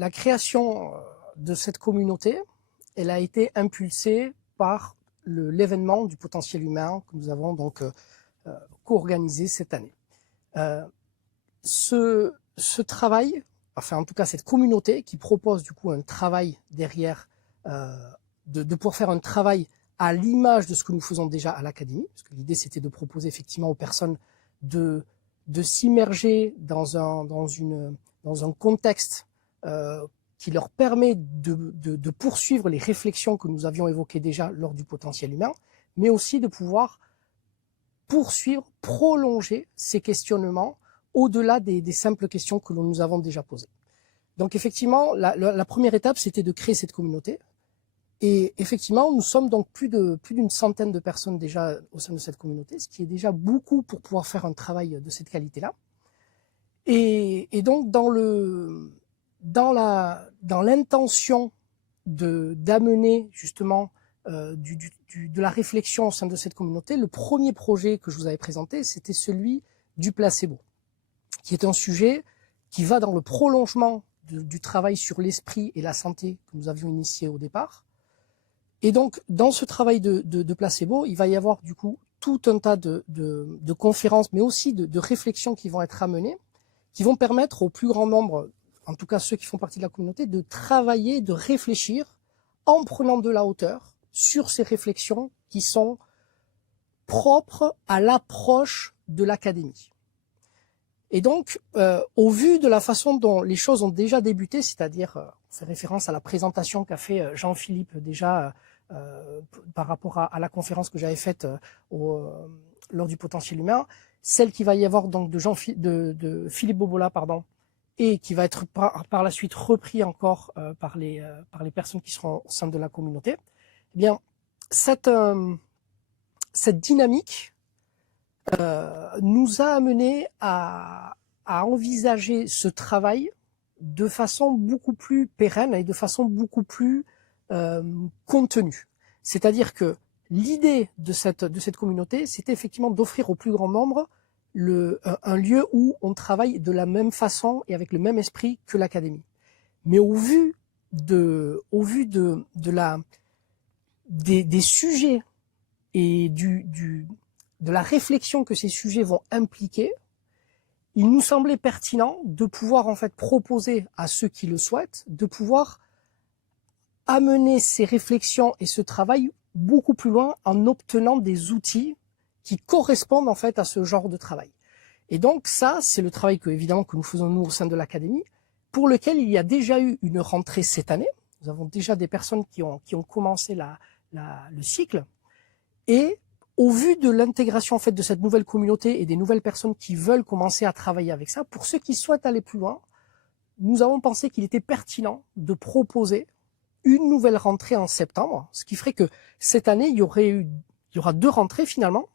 la création de cette communauté, elle a été impulsée par l'événement du potentiel humain que nous avons donc co-organisé cette année. Ce travail, enfin en tout cas cette communauté qui propose du coup un travail derrière, de pouvoir faire un travail à l'image de ce que nous faisons déjà à l'Académie, parce que l'idée c'était de proposer effectivement aux personnes de s'immerger dans un contexte qui leur permet de poursuivre les réflexions que nous avions évoquées déjà lors du potentiel humain, mais aussi de pouvoir poursuivre, prolonger ces questionnements au-delà des simples questions que nous avons déjà posées. Donc effectivement, la première étape, c'était de créer cette communauté. Et effectivement, nous sommes donc plus d'une centaine de personnes déjà au sein de cette communauté, ce qui est déjà beaucoup pour pouvoir faire un travail de cette qualité-là. Et donc dans l'intention d'amener justement de la réflexion au sein de cette communauté, le premier projet que je vous avais présenté, c'était celui du placebo, qui est un sujet qui va dans le prolongement du travail sur l'esprit et la santé que nous avions initié au départ. Et donc, dans ce travail de placebo, il va y avoir du coup tout un tas de conférences, mais aussi de réflexions qui vont être amenées, qui vont permettre au plus grand nombre, en tout cas ceux qui font partie de la communauté, de travailler, de réfléchir en prenant de la hauteur sur ces réflexions qui sont propres à l'approche de l'académie. Et donc, au vu de la façon dont les choses ont déjà débuté, c'est-à-dire, on fait référence à la présentation qu'a fait Jean-Philippe déjà par rapport à la conférence que j'avais faite lors du potentiel humain, celle qui va y avoir donc de Philippe Bobola, pardon, et qui va être par la suite repris encore par les personnes qui seront au sein de la communauté. Eh bien, cette dynamique nous a amené à envisager ce travail de façon beaucoup plus pérenne et de façon beaucoup plus contenue. C'est-à-dire que l'idée de cette communauté, c'était effectivement d'offrir au plus grand nombre un lieu où on travaille de la même façon et avec le même esprit que l'académie. Mais au vu des sujets et de la réflexion que ces sujets vont impliquer, il nous semblait pertinent de pouvoir en fait proposer à ceux qui le souhaitent de pouvoir amener ces réflexions et ce travail beaucoup plus loin en obtenant des outils qui correspondent en fait à ce genre de travail. Et donc ça, c'est le travail évidemment que nous faisons nous au sein de l'académie, pour lequel il y a déjà eu une rentrée cette année. Nous avons déjà des personnes qui ont commencé le cycle. Et au vu de l'intégration en fait de cette nouvelle communauté et des nouvelles personnes qui veulent commencer à travailler avec ça, pour ceux qui souhaitent aller plus loin, nous avons pensé qu'il était pertinent de proposer une nouvelle rentrée en septembre, ce qui ferait que cette année, il y aura 2 rentrées finalement,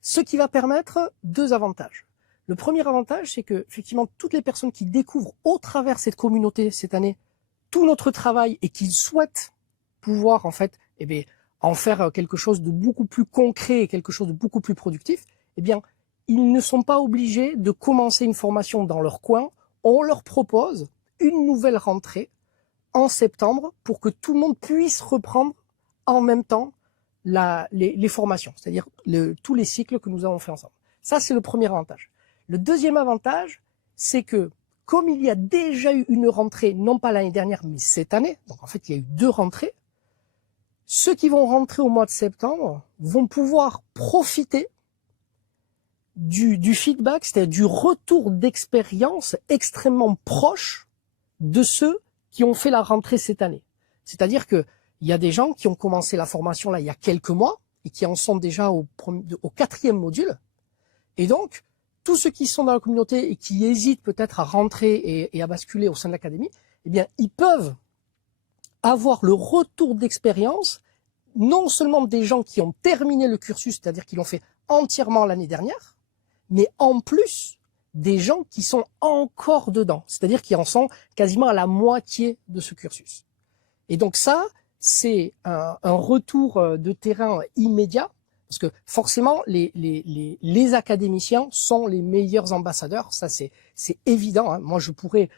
ce qui va permettre 2 avantages. Le premier avantage, c'est que effectivement toutes les personnes qui découvrent au travers cette communauté cette année tout notre travail et qui souhaitent pouvoir en fait en faire quelque chose de beaucoup plus concret et quelque chose de beaucoup plus productif, eh bien, ils ne sont pas obligés de commencer une formation dans leur coin. On leur propose une nouvelle rentrée en septembre pour que tout le monde puisse reprendre en même temps les formations, c'est-à-dire tous les cycles que nous avons fait ensemble. Ça, c'est le premier avantage. Le deuxième avantage, c'est que comme il y a déjà eu une rentrée, non pas l'année dernière, mais cette année, donc en fait, il y a eu 2 rentrées, ceux qui vont rentrer au mois de septembre vont pouvoir profiter du feedback, c'est-à-dire du retour d'expérience extrêmement proche de ceux qui ont fait la rentrée cette année. C'est-à-dire qu'il y a des gens qui ont commencé la formation là il y a quelques mois et qui en sont déjà au 4e module. Et donc, tous ceux qui sont dans la communauté et qui hésitent peut-être à rentrer et à basculer au sein de l'académie, eh bien, ils peuvent avoir le retour d'expérience, non seulement des gens qui ont terminé le cursus, c'est-à-dire qui l'ont fait entièrement l'année dernière, mais en plus des gens qui sont encore dedans, c'est-à-dire qui en sont quasiment à la moitié de ce cursus. Et donc ça, c'est un retour de terrain immédiat, parce que forcément, les académiciens sont les meilleurs ambassadeurs, ça c'est évident, hein. Moi je pourrais,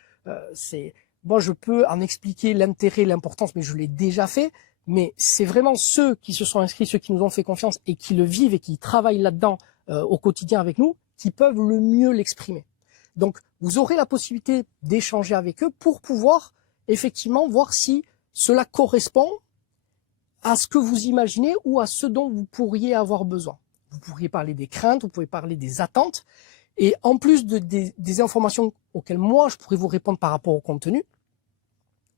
moi je peux en expliquer l'intérêt, l'importance, mais je l'ai déjà fait. Mais c'est vraiment ceux qui se sont inscrits, ceux qui nous ont fait confiance et qui le vivent et qui travaillent là-dedans au quotidien avec nous, qui peuvent le mieux l'exprimer. Donc, vous aurez la possibilité d'échanger avec eux pour pouvoir effectivement voir si cela correspond à ce que vous imaginez ou à ce dont vous pourriez avoir besoin. Vous pourriez parler des craintes, vous pouvez parler des attentes. Et en plus des informations auxquelles moi, je pourrais vous répondre par rapport au contenu,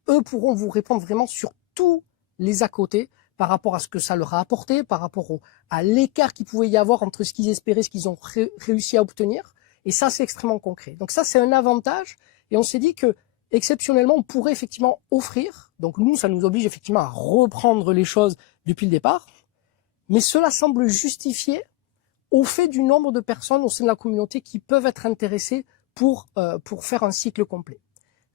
eux pourront vous répondre vraiment sur tous les à côté, par rapport à ce que ça leur a apporté, par rapport à l'écart qu'il pouvait y avoir entre ce qu'ils espéraient, ce qu'ils ont réussi à obtenir. Et ça, c'est extrêmement concret. Donc ça, c'est un avantage. Et on s'est dit que, exceptionnellement, on pourrait effectivement offrir. Donc nous, ça nous oblige effectivement à reprendre les choses depuis le départ. Mais cela semble justifié au fait du nombre de personnes au sein de la communauté qui peuvent être intéressées pour faire un cycle complet.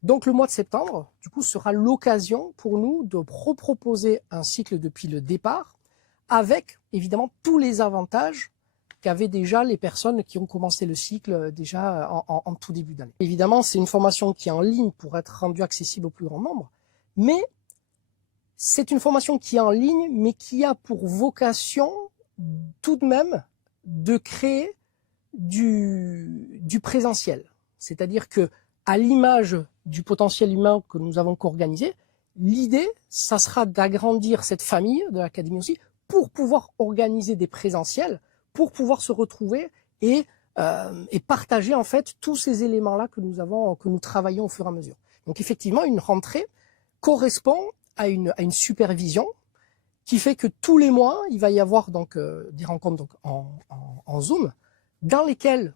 Donc le mois de septembre, du coup, sera l'occasion pour nous de reproposer un cycle depuis le départ, avec évidemment tous les avantages qu'avaient déjà les personnes qui ont commencé le cycle déjà en tout début d'année. Évidemment, c'est une formation qui est en ligne pour être rendue accessible au plus grand nombre, mais c'est une formation qui est en ligne, mais qui a pour vocation tout de même de créer du présentiel. C'est-à-dire que, à l'image du potentiel humain que nous avons co-organisé, l'idée, ça sera d'agrandir cette famille de l'Académie aussi pour pouvoir organiser des présentiels, pour pouvoir se retrouver et partager en fait tous ces éléments-là que nous travaillons au fur et à mesure. Donc effectivement, une rentrée correspond à une supervision qui fait que tous les mois, il va y avoir donc des rencontres donc, en Zoom dans lesquelles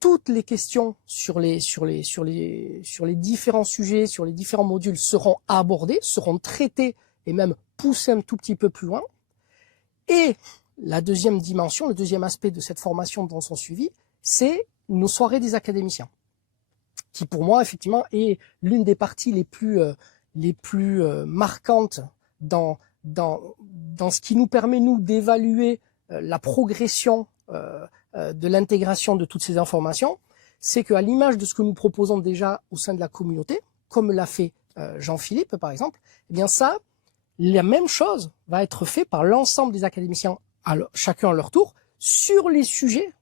toutes les questions sur les différents sujets, sur les différents modules seront abordées, seront traitées et même poussées un tout petit peu plus loin. Et la deuxième dimension, le deuxième aspect de cette formation dans son suivi, c'est nos soirées des académiciens, qui pour moi effectivement est l'une des parties les plus marquantes dans ce qui nous permet nous d'évaluer la progression de l'intégration de toutes ces informations, c'est qu'à l'image de ce que nous proposons déjà au sein de la communauté, comme l'a fait Jean-Philippe par exemple, eh bien ça, la même chose va être fait par l'ensemble des académiciens, chacun à leur tour, sur les sujets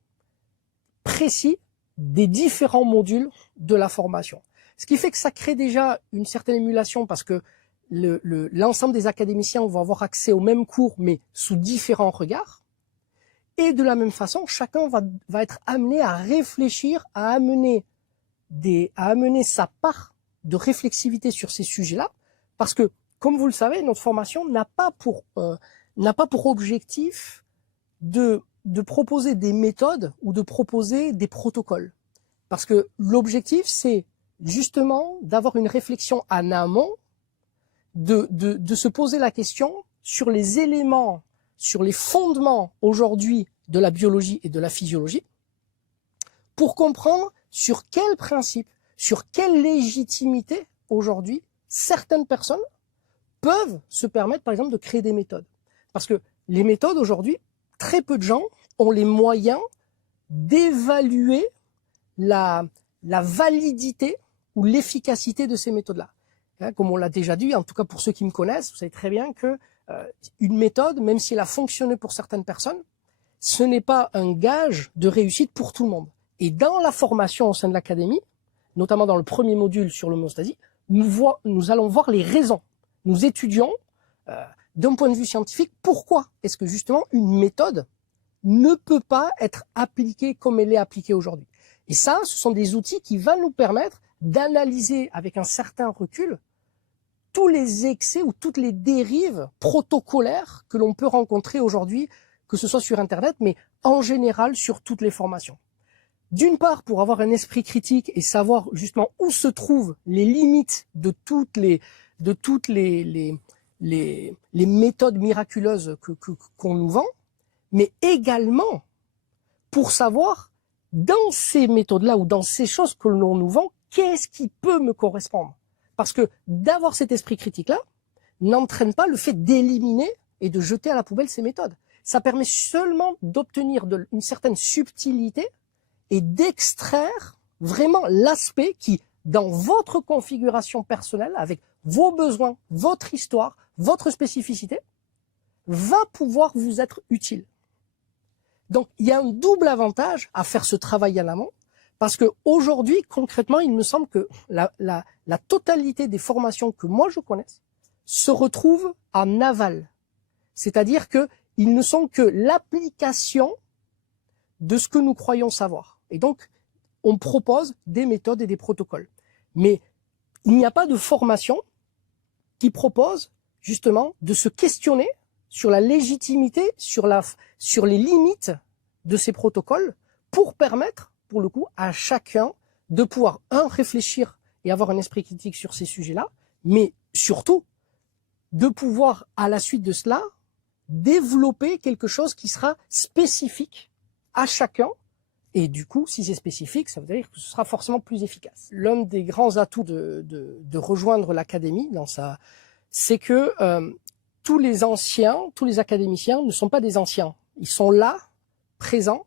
précis des différents modules de la formation. Ce qui fait que ça crée déjà une certaine émulation parce que l'ensemble des académiciens vont avoir accès aux mêmes cours mais sous différents regards. Et de la même façon, chacun va être amené à réfléchir, à amener sa part de réflexivité sur ces sujets-là, parce que, comme vous le savez, notre formation n'a pas pour objectif de proposer des méthodes ou de proposer des protocoles. Parce que l'objectif, c'est justement d'avoir une réflexion en amont, de se poser la question sur les éléments, sur les fondements aujourd'hui de la biologie et de la physiologie, pour comprendre sur quels principes, sur quelle légitimité aujourd'hui certaines personnes peuvent se permettre par exemple de créer des méthodes. Parce que les méthodes aujourd'hui, très peu de gens ont les moyens d'évaluer la validité ou l'efficacité de ces méthodes-là. Comme on l'a déjà dit, en tout cas pour ceux qui me connaissent, vous savez très bien que une méthode, même si elle a fonctionné pour certaines personnes, ce n'est pas un gage de réussite pour tout le monde. Et dans la formation au sein de l'académie, notamment dans le premier module sur l'homéostasie, nous allons voir les raisons. Nous étudions d'un point de vue scientifique pourquoi est-ce que justement une méthode ne peut pas être appliquée comme elle est appliquée aujourd'hui. Et ça, ce sont des outils qui vont nous permettre d'analyser avec un certain recul tous les excès ou toutes les dérives protocolaires que l'on peut rencontrer aujourd'hui, que ce soit sur Internet, mais en général sur toutes les formations. D'une part, pour avoir un esprit critique et savoir justement où se trouvent les limites de toutes les méthodes miraculeuses qu'on nous vend, mais également pour savoir dans ces méthodes-là ou dans ces choses que l'on nous vend, qu'est-ce qui peut me correspondre? Parce que d'avoir cet esprit critique-là n'entraîne pas le fait d'éliminer et de jeter à la poubelle ces méthodes. Ça permet seulement d'obtenir une certaine subtilité et d'extraire vraiment l'aspect qui, dans votre configuration personnelle, avec vos besoins, votre histoire, votre spécificité, va pouvoir vous être utile. Donc, il y a un double avantage à faire ce travail en amont, parce que aujourd'hui, concrètement, il me semble que la totalité des formations que moi je connaisse se retrouvent en aval. C'est-à-dire que ils ne sont que l'application de ce que nous croyons savoir. Et donc, on propose des méthodes et des protocoles. Mais il n'y a pas de formation qui propose justement de se questionner sur la légitimité, sur les limites de ces protocoles pour permettre, pour le coup, à chacun de pouvoir, réfléchir et avoir un esprit critique sur ces sujets-là, mais surtout, de pouvoir, à la suite de cela, développer quelque chose qui sera spécifique à chacun. Et du coup, si c'est spécifique, ça veut dire que ce sera forcément plus efficace. L'un des grands atouts de rejoindre l'académie, c'est que tous les anciens, tous les académiciens ne sont pas des anciens. Ils sont là, présents,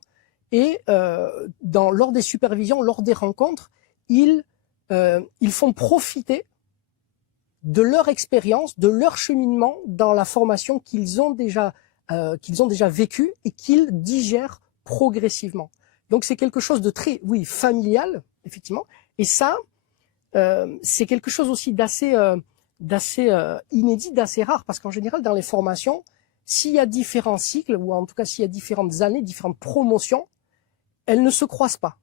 et lors des supervisions, lors des rencontres, ils font profiter de leur expérience, de leur cheminement dans la formation qu'ils ont déjà vécue et qu'ils digèrent progressivement. Donc c'est quelque chose de très, familial, effectivement. Et ça, c'est quelque chose aussi d'assez inédit, d'assez rare, parce qu'en général, dans les formations, s'il y a différents cycles, ou en tout cas s'il y a différentes années, différentes promotions, elles ne se croisent pas.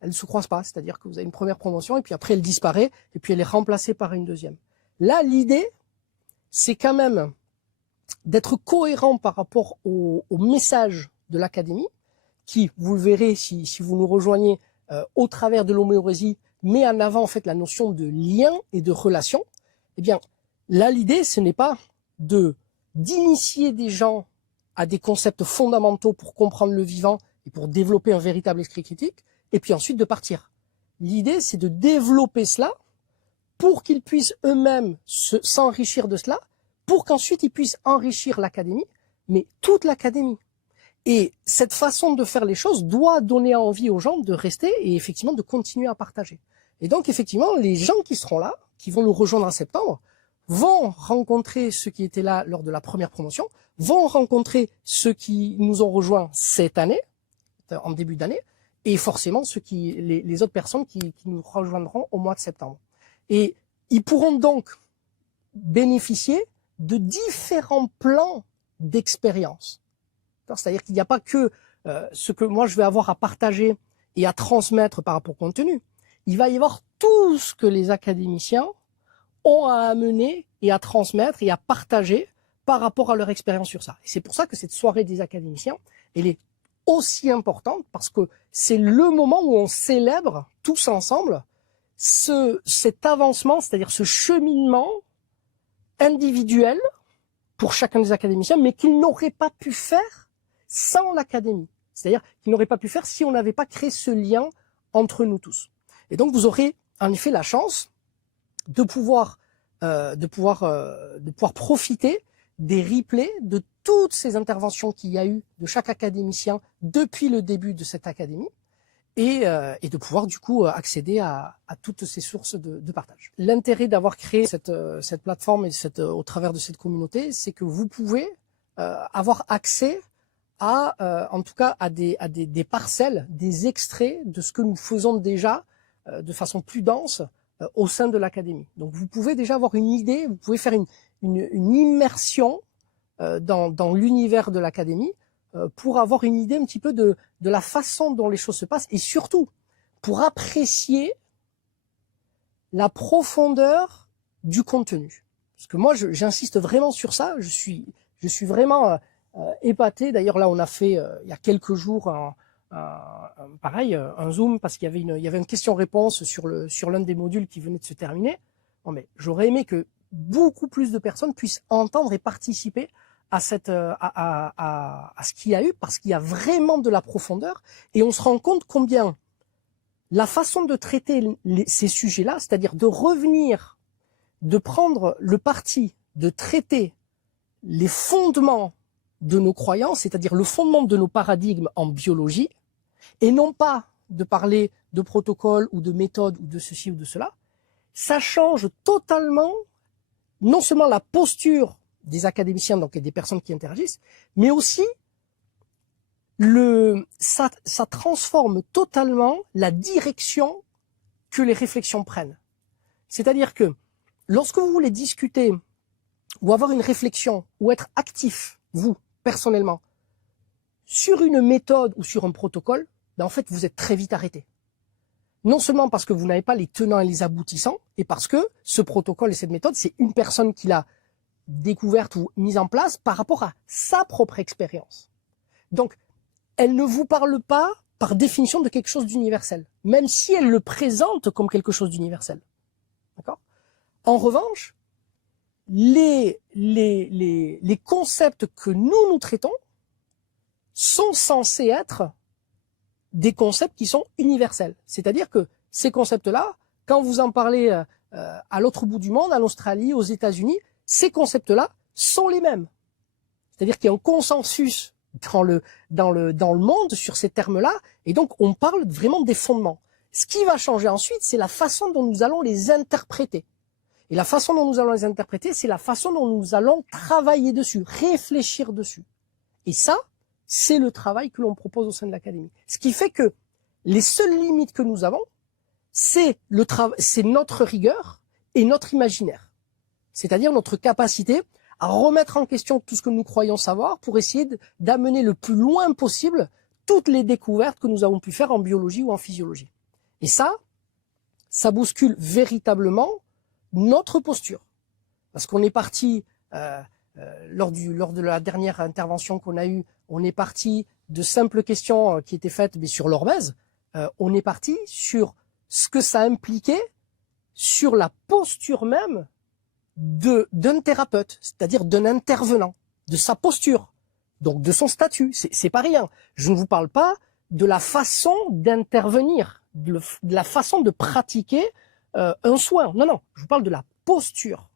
Elles ne se croisent pas, c'est-à-dire que vous avez une première promotion, et puis après elle disparaît, et puis elle est remplacée par une deuxième. Là, l'idée, c'est quand même d'être cohérent par rapport au message de l'académie, qui, vous le verrez si vous nous rejoignez au travers de l'homéorésie, met en avant en fait la notion de lien et de relation. Eh bien, là, l'idée, ce n'est pas d'initier des gens à des concepts fondamentaux pour comprendre le vivant et pour développer un véritable esprit critique, et puis ensuite de partir. L'idée, c'est de développer cela pour qu'ils puissent eux-mêmes s'enrichir de cela, pour qu'ensuite ils puissent enrichir l'académie, mais toute l'académie. Et cette façon de faire les choses doit donner envie aux gens de rester et effectivement de continuer à partager. Et donc effectivement, les gens qui seront là, qui vont nous rejoindre en septembre, vont rencontrer ceux qui étaient là lors de la première promotion, vont rencontrer ceux qui nous ont rejoints cette année, en début d'année, et forcément les autres personnes qui nous rejoindront au mois de septembre. Et ils pourront donc bénéficier de différents plans d'expérience. C'est-à-dire qu'il n'y a pas que ce que moi je vais avoir à partager et à transmettre par rapport au contenu. Il va y avoir tout ce que les académiciens ont à amener et à transmettre et à partager par rapport à leur expérience sur ça. Et c'est pour ça que cette soirée des académiciens, elle est aussi importante, parce que c'est le moment où on célèbre tous ensemble cet avancement, c'est-à-dire ce cheminement individuel pour chacun des académiciens, mais qu'ils n'auraient pas pu faire sans l'académie. C'est-à-dire qu'ils n'auraient pas pu faire si on n'avait pas créé ce lien entre nous tous. Et donc vous aurez en effet la chance de pouvoir profiter des replays de toutes ces interventions qu'il y a eu de chaque académicien depuis le début de cette académie, et de pouvoir du coup accéder à toutes ces sources de partage. L'intérêt d'avoir créé cette plateforme et au travers de cette communauté, c'est que vous pouvez avoir accès en tout cas à des parcelles, des extraits de ce que nous faisons déjà de façon plus dense au sein de l'académie. Donc vous pouvez déjà avoir une idée, vous pouvez faire une immersion dans l'univers de l'académie pour avoir une idée un petit peu de la façon dont les choses se passent, et surtout pour apprécier la profondeur du contenu. Parce que moi, j'insiste vraiment sur ça, je suis vraiment épaté. D'ailleurs là, on a fait il y a quelques jours un Zoom, parce qu'il y avait une question-réponse sur l'un des modules qui venait de se terminer. Bon, mais j'aurais aimé que beaucoup plus de personnes puissent entendre et participer à ce qu'il y a eu, parce qu'il y a vraiment de la profondeur, et on se rend compte combien la façon de traiter ces sujets-là, c'est-à-dire de revenir, de prendre le parti de traiter les fondements de nos croyances, c'est-à-dire le fondement de nos paradigmes en biologie, et non pas de parler de protocole ou de méthode ou de ceci ou de cela, ça change totalement non seulement la posture des académiciens, donc et des personnes qui interagissent, mais aussi ça transforme totalement la direction que les réflexions prennent. C'est-à-dire que lorsque vous voulez discuter ou avoir une réflexion ou être actif, vous, personnellement, sur une méthode ou sur un protocole, ben en fait, vous êtes très vite arrêté. Non seulement parce que vous n'avez pas les tenants et les aboutissants, et parce que ce protocole et cette méthode, c'est une personne qui l'a découverte ou mise en place par rapport à sa propre expérience. Donc, elle ne vous parle pas par définition de quelque chose d'universel, même si elle le présente comme quelque chose d'universel. D'accord ? En revanche, les concepts que nous traitons sont censés être des concepts qui sont universels. C'est-à-dire que ces concepts-là, quand vous en parlez à l'autre bout du monde, en Australie, aux États-Unis, ces concepts-là sont les mêmes. C'est-à-dire qu'il y a un consensus dans le monde sur ces termes-là, et donc on parle vraiment des fondements. Ce qui va changer ensuite, c'est la façon dont nous allons les interpréter. Et la façon dont nous allons les interpréter, c'est la façon dont nous allons travailler dessus, réfléchir dessus. Et ça, c'est le travail que l'on propose au sein de l'académie. Ce qui fait que les seules limites que nous avons, c'est notre rigueur et notre imaginaire. C'est-à-dire notre capacité à remettre en question tout ce que nous croyons savoir pour essayer d'amener le plus loin possible toutes les découvertes que nous avons pu faire en biologie ou en physiologie. Et ça bouscule véritablement notre posture. Parce qu'on est parti, lors de la dernière intervention qu'on a eue, on est parti de simples questions qui étaient faites mais sur l'hormèse. On est parti sur ce que ça impliquait sur la posture même d'un thérapeute, c'est-à-dire d'un intervenant, de sa posture, donc de son statut. C'est pas rien. Je ne vous parle pas de la façon d'intervenir, de la façon de pratiquer un soin. Non, non, je vous parle de la posture.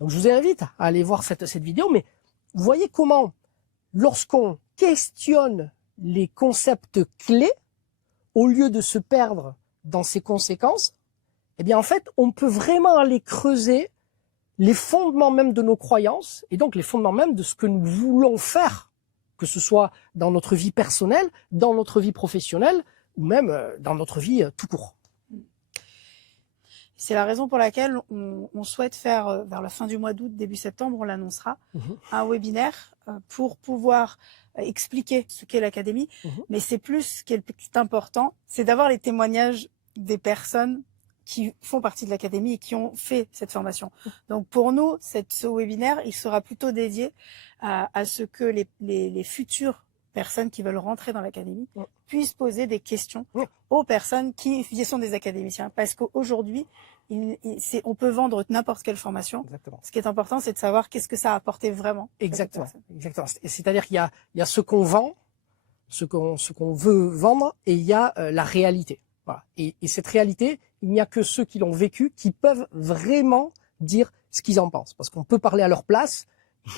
Donc je vous invite à aller voir cette vidéo, mais vous voyez comment, lorsqu'on questionne les concepts clés, au lieu de se perdre dans ses conséquences, eh bien en fait, on peut vraiment aller creuser les fondements même de nos croyances, et donc les fondements même de ce que nous voulons faire, que ce soit dans notre vie personnelle, dans notre vie professionnelle, ou même dans notre vie tout court. C'est la raison pour laquelle on souhaite faire, vers la fin du mois d'août, début septembre, on l'annoncera, un webinaire pour pouvoir expliquer ce qu'est l'académie. Mais c'est plus, ce qui est le plus important, c'est d'avoir les témoignages des personnes qui font partie de l'académie et qui ont fait cette formation. Donc pour nous, ce webinaire, il sera plutôt dédié à ce que les futures personnes qui veulent rentrer dans l'académie puissent poser des questions aux personnes qui sont des académiciens. Parce qu'aujourd'hui, on peut vendre n'importe quelle formation. Exactement. Ce qui est important, c'est de savoir qu'est-ce que ça a apporté vraiment. Exactement. Exactement. C'est-à-dire qu'il y a ce qu'on vend, ce qu'on veut vendre, et il y a la réalité. Voilà. Et cette réalité, il n'y a que ceux qui l'ont vécu qui peuvent vraiment dire ce qu'ils en pensent. Parce qu'on peut parler à leur place,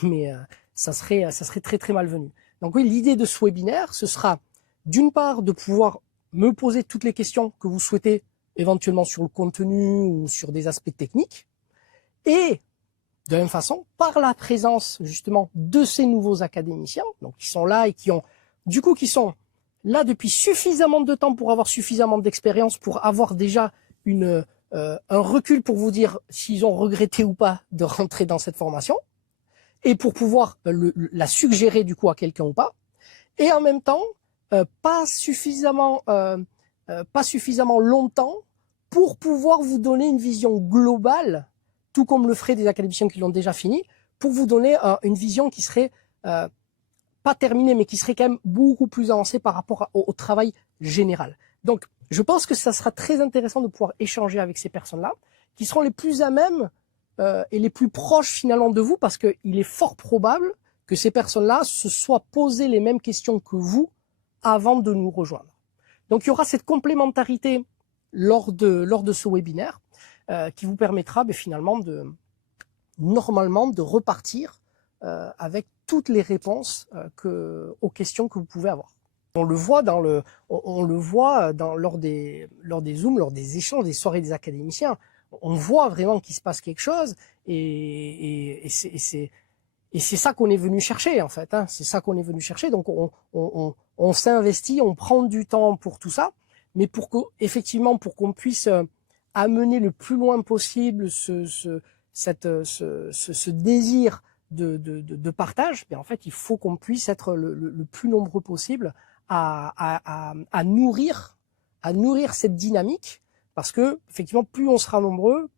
mais ça serait très très malvenu. Donc oui, l'idée de ce webinaire, ce sera d'une part de pouvoir me poser toutes les questions que vous souhaitez, éventuellement sur le contenu ou sur des aspects techniques, et de la même façon, par la présence justement de ces nouveaux académiciens, donc qui sont là et qui sont là depuis suffisamment de temps pour avoir suffisamment d'expérience, pour avoir déjà un recul pour vous dire s'ils ont regretté ou pas de rentrer dans cette formation, et pour pouvoir la suggérer du coup à quelqu'un ou pas, et en même temps pas suffisamment longtemps pour pouvoir vous donner une vision globale, tout comme le feraient des académiciens qui l'ont déjà fini, pour vous donner une vision qui serait pas terminée, mais qui serait quand même beaucoup plus avancée par rapport au travail général. Donc je pense que ça sera très intéressant de pouvoir échanger avec ces personnes-là, qui seront les plus à même et les plus proches finalement de vous, parce qu'il est fort probable que ces personnes-là se soient posées les mêmes questions que vous avant de nous rejoindre. Donc il y aura cette complémentarité lors de ce webinaire qui vous permettra finalement normalement de repartir avec toutes les réponses aux questions que vous pouvez avoir. On le voit lors des Zooms, lors des échanges, des soirées des académiciens. On voit vraiment qu'il se passe quelque chose et c'est ça qu'on est venu chercher en fait. Hein. C'est ça qu'on est venu chercher. Donc on s'est investi, on prend du temps pour tout ça, mais pour qu'on puisse amener le plus loin possible ce désir de partage, bien en fait il faut qu'on puisse être le plus nombreux possible à nourrir cette dynamique, parce que effectivement plus on sera nombreux,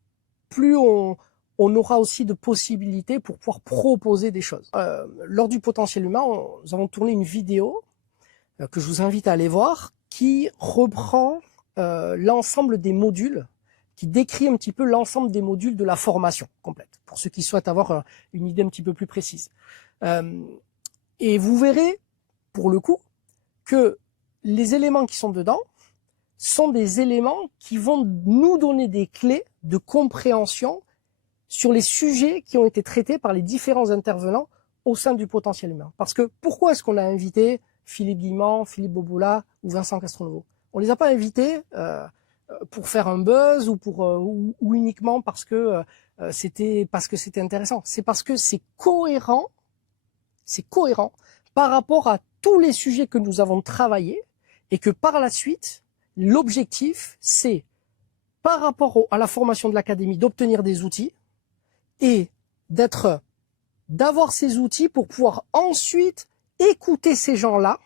plus on aura aussi de possibilités pour pouvoir proposer des choses. Lors du potentiel humain, nous avons tourné une vidéo que je vous invite à aller voir, qui reprend l'ensemble des modules, qui décrit un petit peu l'ensemble des modules de la formation complète, pour ceux qui souhaitent avoir une idée un petit peu plus précise. Et vous verrez, pour le coup, que les éléments qui sont dedans sont des éléments qui vont nous donner des clés de compréhension sur les sujets qui ont été traités par les différents intervenants au sein du potentiel humain. Parce que pourquoi est-ce qu'on a invité Philippe Guillemant, Philippe Bobola ou Vincent Castronovo? On les a pas invités pour faire un buzz ou uniquement parce que c'était intéressant. C'est parce que c'est cohérent par rapport à tous les sujets que nous avons travaillés, et que par la suite, l'objectif, c'est, par rapport à la formation de l'académie, d'obtenir des outils et d'avoir ces outils pour pouvoir ensuite écouter ces gens-là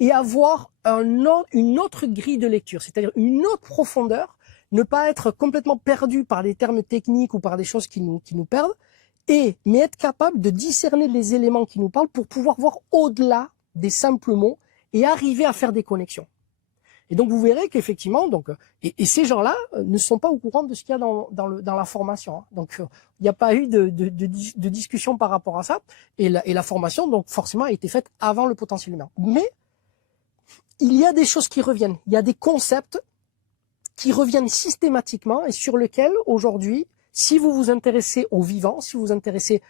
et avoir une autre grille de lecture, c'est-à-dire une autre profondeur, ne pas être complètement perdu par des termes techniques ou par des choses qui nous perdent, mais être capable de discerner les éléments qui nous parlent pour pouvoir voir au-delà des simples mots et arriver à faire des connexions. Et donc vous verrez qu'effectivement, et ces gens-là ne sont pas au courant de ce qu'il y a dans la formation. Hein. Donc il n'y a pas eu de discussion par rapport à ça. Et la formation, donc forcément, a été faite avant le potentiel humain. Mais il y a des choses qui reviennent. Il y a des concepts qui reviennent systématiquement et sur lesquels aujourd'hui, si vous vous intéressez au vivant, si vous vous intéressez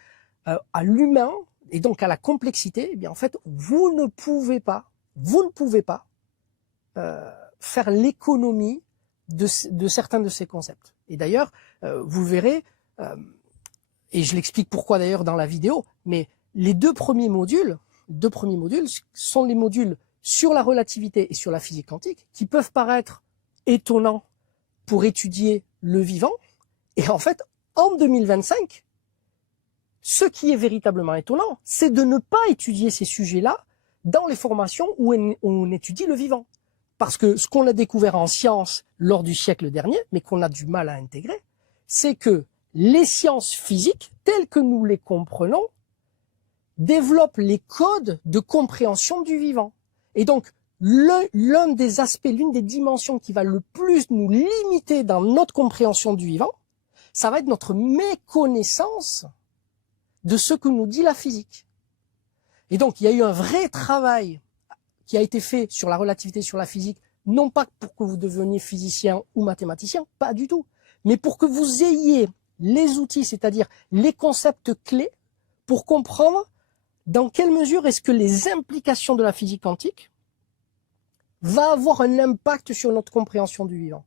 à l'humain et donc à la complexité, eh bien en fait, vous ne pouvez pas faire l'économie de certains de ces concepts. Et d'ailleurs, vous verrez, et je l'explique pourquoi d'ailleurs dans la vidéo, mais les deux premiers modules sont les modules sur la relativité et sur la physique quantique, qui peuvent paraître étonnants pour étudier le vivant. Et en fait, en 2025, ce qui est véritablement étonnant, c'est de ne pas étudier ces sujets-là dans les formations où on étudie le vivant. Parce que ce qu'on a découvert en sciences lors du siècle dernier, mais qu'on a du mal à intégrer, c'est que les sciences physiques, telles que nous les comprenons, développent les codes de compréhension du vivant. Et donc, l'un des aspects, l'une des dimensions qui va le plus nous limiter dans notre compréhension du vivant, ça va être notre méconnaissance de ce que nous dit la physique. Et donc, il y a eu un vrai travail qui a été fait sur la relativité, sur la physique, non pas pour que vous deveniez physicien ou mathématicien, pas du tout, mais pour que vous ayez les outils, c'est-à-dire les concepts clés pour comprendre dans quelle mesure est-ce que les implications de la physique quantique va avoir un impact sur notre compréhension du vivant.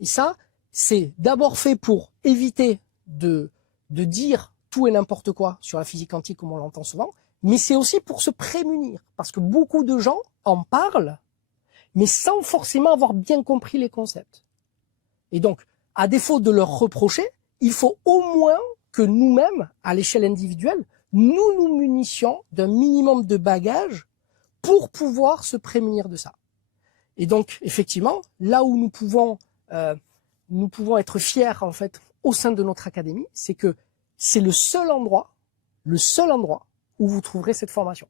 Et ça, c'est d'abord fait pour éviter de dire tout et n'importe quoi sur la physique quantique comme on l'entend souvent, mais c'est aussi pour se prémunir, parce que beaucoup de gens en parlent, mais sans forcément avoir bien compris les concepts. Et donc, à défaut de leur reprocher, il faut au moins que nous-mêmes, à l'échelle individuelle, nous munissions d'un minimum de bagages pour pouvoir se prémunir de ça. Et donc, effectivement, là où nous pouvons être fiers, en fait, au sein de notre académie, c'est que c'est le seul endroit où vous trouverez cette formation.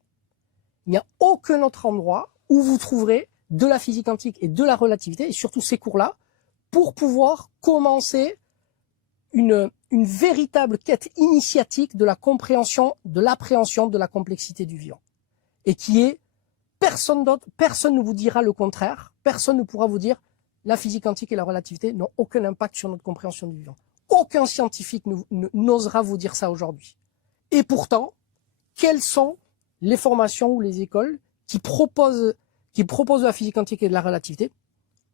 Il n'y a aucun autre endroit où vous trouverez de la physique quantique et de la relativité, et surtout ces cours-là, pour pouvoir commencer une véritable quête initiatique de la compréhension, de l'appréhension de la complexité du vivant. Et qui est personne d'autre, personne ne vous dira le contraire, personne ne pourra vous dire la physique quantique et la relativité n'ont aucun impact sur notre compréhension du vivant. Aucun scientifique n'osera vous dire ça aujourd'hui. Et pourtant, quelles sont les formations ou les écoles qui propose de la physique quantique et de la relativité,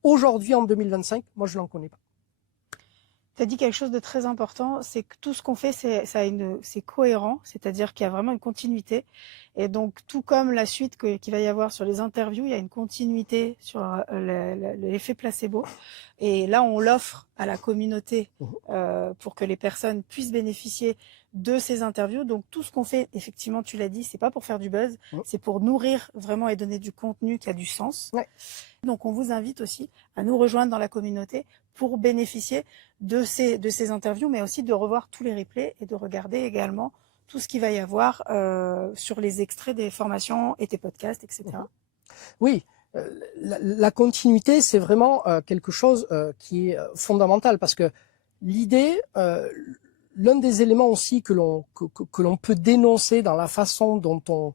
aujourd'hui, en 2025, moi, je l'en connais pas. Tu as dit quelque chose de très important, c'est que tout ce qu'on fait, c'est cohérent, c'est-à-dire qu'il y a vraiment une continuité. Et donc, tout comme la suite qu'il va y avoir sur les interviews, il y a une continuité sur l'effet placebo. Et là, on l'offre à la communauté pour que les personnes puissent bénéficier de ces interviews. Donc, tout ce qu'on fait, effectivement, tu l'as dit, c'est pas pour faire du buzz, c'est pour nourrir vraiment et donner du contenu qui a du sens. Ouais. Donc, on vous invite aussi à nous rejoindre dans la communauté pour bénéficier de ces interviews, mais aussi de revoir tous les replays et de regarder également tout ce qu'il va y avoir sur les extraits des formations et tes podcasts, etc. Oui, la continuité, c'est vraiment quelque chose qui est fondamental, parce que l'idée, l'un des éléments aussi que l'on peut dénoncer dans la façon dont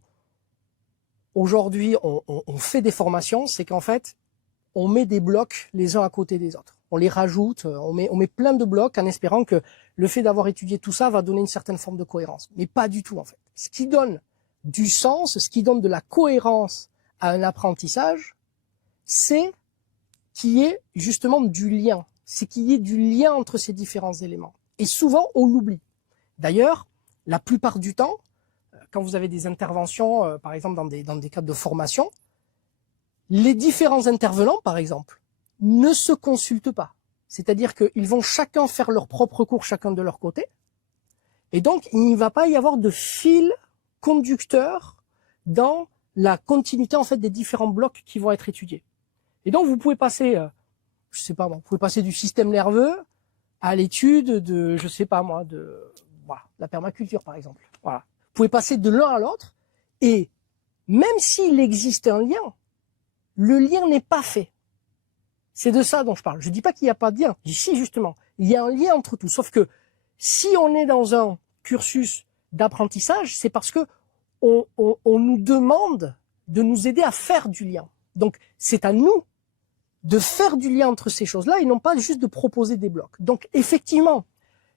aujourd'hui on fait des formations, c'est qu'en fait, on met des blocs les uns à côté des autres. On les rajoute, on met plein de blocs en espérant que le fait d'avoir étudié tout ça va donner une certaine forme de cohérence. Mais pas du tout, en fait. Ce qui donne du sens, ce qui donne de la cohérence à un apprentissage, c'est qu'il y ait justement du lien. C'est qu'il y ait du lien entre ces différents éléments. Et souvent, on l'oublie. D'ailleurs, la plupart du temps, quand vous avez des interventions, par exemple dans des cadres de formation, les différents intervenants, par exemple, ne se consultent pas. C'est-à-dire qu'ils vont chacun faire leur propre cours, chacun de leur côté. Et donc, il ne va pas y avoir de fil conducteur dans la continuité, en fait, des différents blocs qui vont être étudiés. Et donc, vous pouvez passer, je sais pas moi, vous pouvez passer du système nerveux à l'étude de, je sais pas moi, voilà, la permaculture, par exemple. Voilà. Vous pouvez passer de l'un à l'autre, et même s'il existe un lien, le lien n'est pas fait. C'est de ça dont je parle. Je dis pas qu'il n'y a pas de lien. Si, justement, il y a un lien entre tout. Sauf que si on est dans un cursus d'apprentissage, c'est parce que on nous demande de nous aider à faire du lien. Donc, c'est à nous de faire du lien entre ces choses-là et non pas juste de proposer des blocs. Donc, effectivement,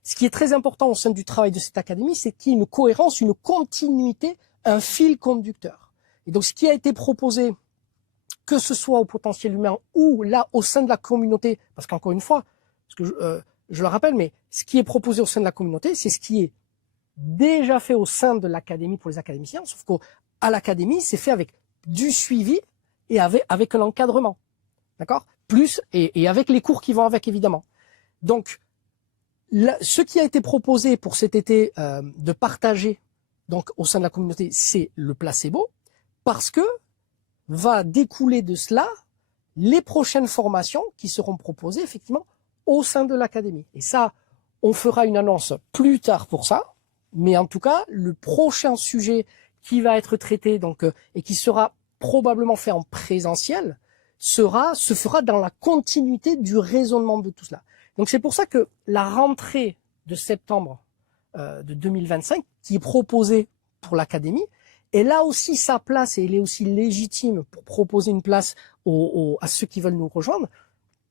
ce qui est très important au sein du travail de cette académie, c'est qu'il y ait une cohérence, une continuité, un fil conducteur. Et donc, ce qui a été proposé, que ce soit au potentiel humain ou là au sein de la communauté, parce qu'encore une fois, parce que je le rappelle, mais ce qui est proposé au sein de la communauté, c'est ce qui est déjà fait au sein de l'académie pour les académiciens, sauf qu'à l'académie, c'est fait avec du suivi et avec un encadrement, d'accord ? Plus et avec les cours qui vont avec, évidemment. Donc, ce qui a été proposé pour cet été de partager donc au sein de la communauté, c'est le placebo, parce que va découler de cela les prochaines formations qui seront proposées effectivement au sein de l'académie. Et ça, on fera une annonce plus tard pour ça, mais en tout cas, le prochain sujet qui va être traité donc et qui sera probablement fait en présentiel se fera dans la continuité du raisonnement de tout cela. Donc c'est pour ça que la rentrée de septembre de 2025 qui est proposée pour l'académie, elle a aussi sa place et elle est aussi légitime pour proposer une place à ceux qui veulent nous rejoindre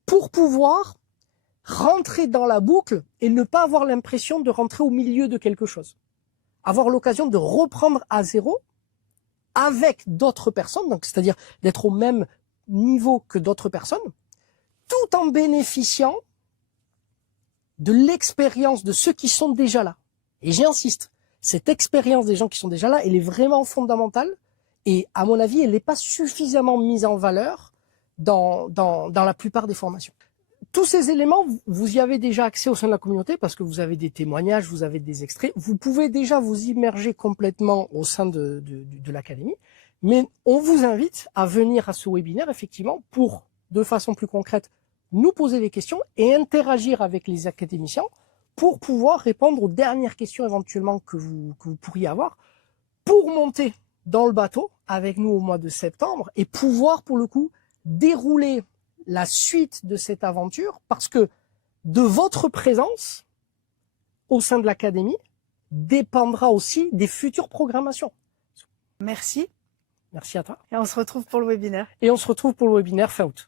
pour pouvoir rentrer dans la boucle et ne pas avoir l'impression de rentrer au milieu de quelque chose. Avoir l'occasion de reprendre à zéro avec d'autres personnes, donc c'est-à-dire d'être au même niveau que d'autres personnes, tout en bénéficiant de l'expérience de ceux qui sont déjà là. Et j'insiste, cette expérience des gens qui sont déjà là, elle est vraiment fondamentale et à mon avis, elle n'est pas suffisamment mise en valeur dans la plupart des formations. Tous ces éléments, vous y avez déjà accès au sein de la communauté parce que vous avez des témoignages, vous avez des extraits. Vous pouvez déjà vous immerger complètement au sein de l'académie, mais on vous invite à venir à ce webinaire effectivement pour, de façon plus concrète, nous poser des questions et interagir avec les académiciens pour pouvoir répondre aux dernières questions éventuellement que vous pourriez avoir, pour monter dans le bateau avec nous au mois de septembre et pouvoir pour le coup dérouler la suite de cette aventure, parce que de votre présence au sein de l'académie dépendra aussi des futures programmations. Merci. Merci à toi. Et on se retrouve pour le webinaire. Et on se retrouve pour le webinaire fin août.